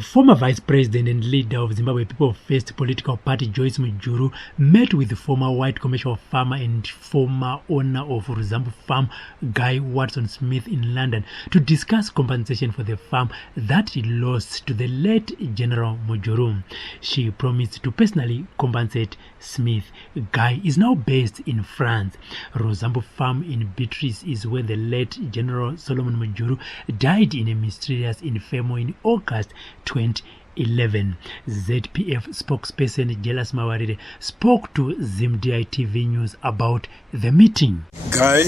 Former Vice President and leader of Zimbabwe People First political party Joice Mujuru met with the former white commercial farmer and former owner of Ruzambu Farm, Lao Waston Smith, in London to discuss compensation for the farm that he lost to the late General Mujuru. She promised to personally compensate Smith. Guy is now based in France. Ruzambu Farm in Beatrice is where the late General Solomon Mujuru died in a mysterious inferno in August 2011. ZPF spokesperson Jelas Mawarire spoke to ZimdiTv News about the meeting. Guy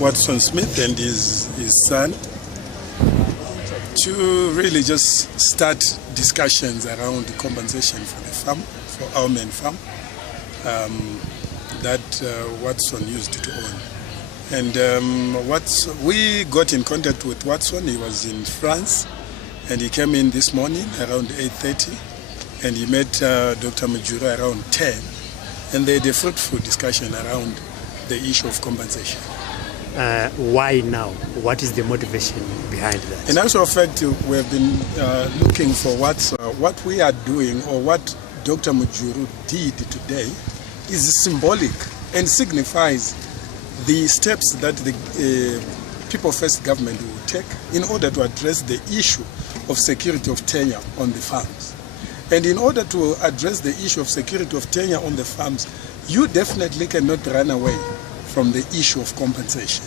Waston Smith and his son to really just start discussions around the compensation for the farm, for our main farm that Watson used to own. And we got in contact with Watson. He was in France. And he came in this morning around 8:30, and he met Dr. Mujuru around 10, and they had a fruitful discussion around the issue of compensation. Why now? What is the motivation behind that? In actual fact, we have been looking for what we are doing, or what Dr. Mujuru did today is symbolic and signifies the steps that the People First government will take in order to address the issue of security of tenure on the farms. And in order to address the issue of security of tenure on the farms, you definitely cannot run away from the issue of compensation.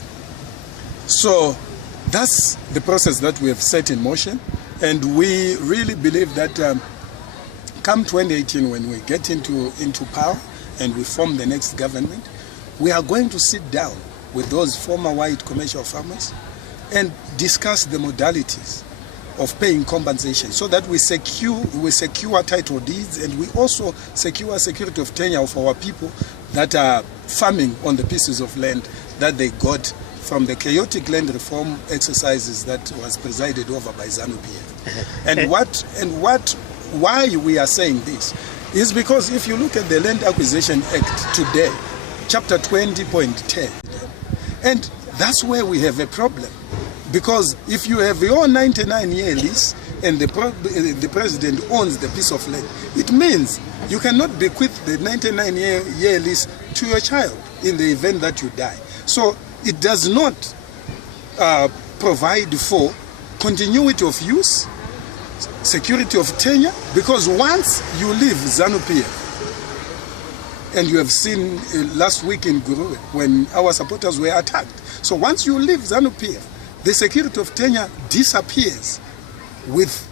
So that's the process that we have set in motion, and we really believe that come 2018, when we get into power and we form the next government, we are going to sit down with those former white commercial farmers and discuss the modalities of paying compensation, so that we secure title deeds, and we also secure security of tenure of our people that are farming on the pieces of land that they got from the chaotic land reform exercises that was presided over by ZimdiTv. Why we are saying this is because if you look at the Land Acquisition Act today, chapter 20.10, and that's where we have a problem. Because if you have your 99-year lease and the president owns the piece of land, it means you cannot bequeath the 99-year lease to your child in the event that you die. So it does not provide for continuity of use, security of tenure, because once you leave ZANU-PF, and you have seen last week in Guru when our supporters were attacked. So once you leave ZANU-PF, the security of tenure disappears with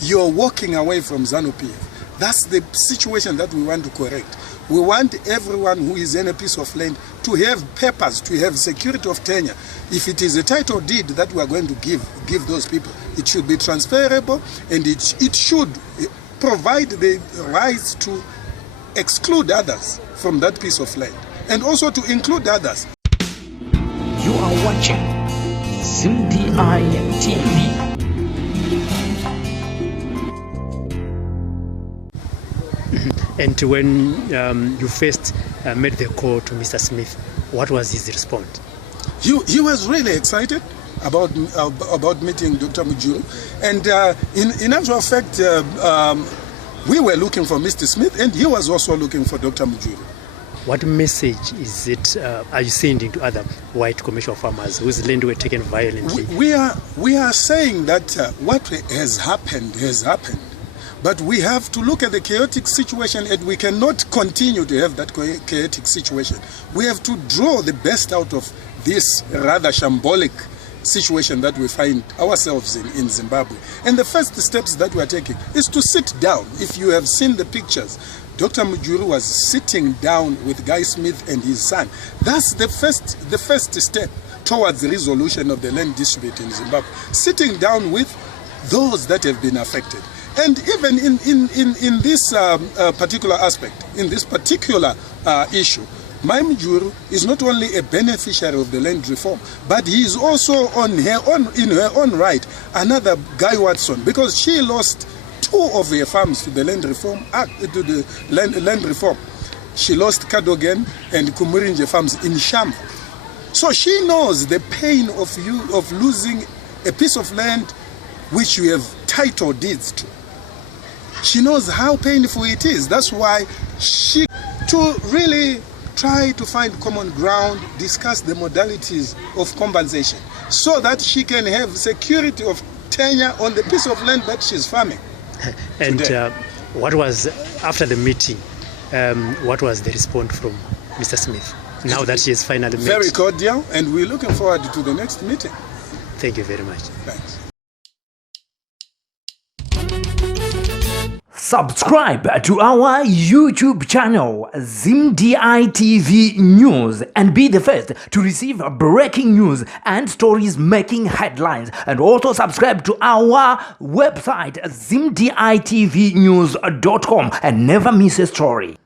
your walking away from ZANU-PF. That's the situation that we want to correct. We want everyone who is in a piece of land to have papers, to have security of tenure. If it is a title deed that we are going to give those people, it should be transferable, and it should provide the rights to exclude others from that piece of land, and also to include others. You are watching ZimdiTv. And when you first made the call to Mr. Smith, what was his response? He was really excited about meeting Dr. Mujuru, and in actual fact, we were looking for Mr. Smith, and he was also looking for Dr. Mujuru. What message is it are you sending to other white commercial farmers whose land were taken violently? We are saying that what has happened, but we have to look at the chaotic situation, and we cannot continue to have that chaotic situation. We have to draw the best out of this rather shambolic situation that we find ourselves in Zimbabwe. And the first steps that we are taking is to sit down. If you have seen the pictures, Dr. Mujuru was sitting down with Guy Smith and his son. That's the first step towards the resolution of the land dispute in Zimbabwe. Sitting down with those that have been affected. And even in this particular aspect, in this particular issue, my Mujuru is not only a beneficiary of the land reform, but he is also in her own right another Guy Watson, because she lost 2 of her farms to the land reform land reform. She lost Kadogen and Kumurinje farms in Shamba. So she knows the pain of losing a piece of land which you have title deeds to. She knows how painful it is. That's why she, to really try to find common ground, discuss the modalities of compensation so that she can have security of tenure on the piece of land that she's farming. And what was, after the meeting, what was the response from Mr. Smith, now that she is finally met? Very cordial, and we're looking forward to the next meeting. Thank you very much. Thanks. Subscribe to our YouTube channel ZimdiTv News and be the first to receive breaking news and stories making headlines. And also subscribe to our website ZimdiTvNews.com and never miss a story.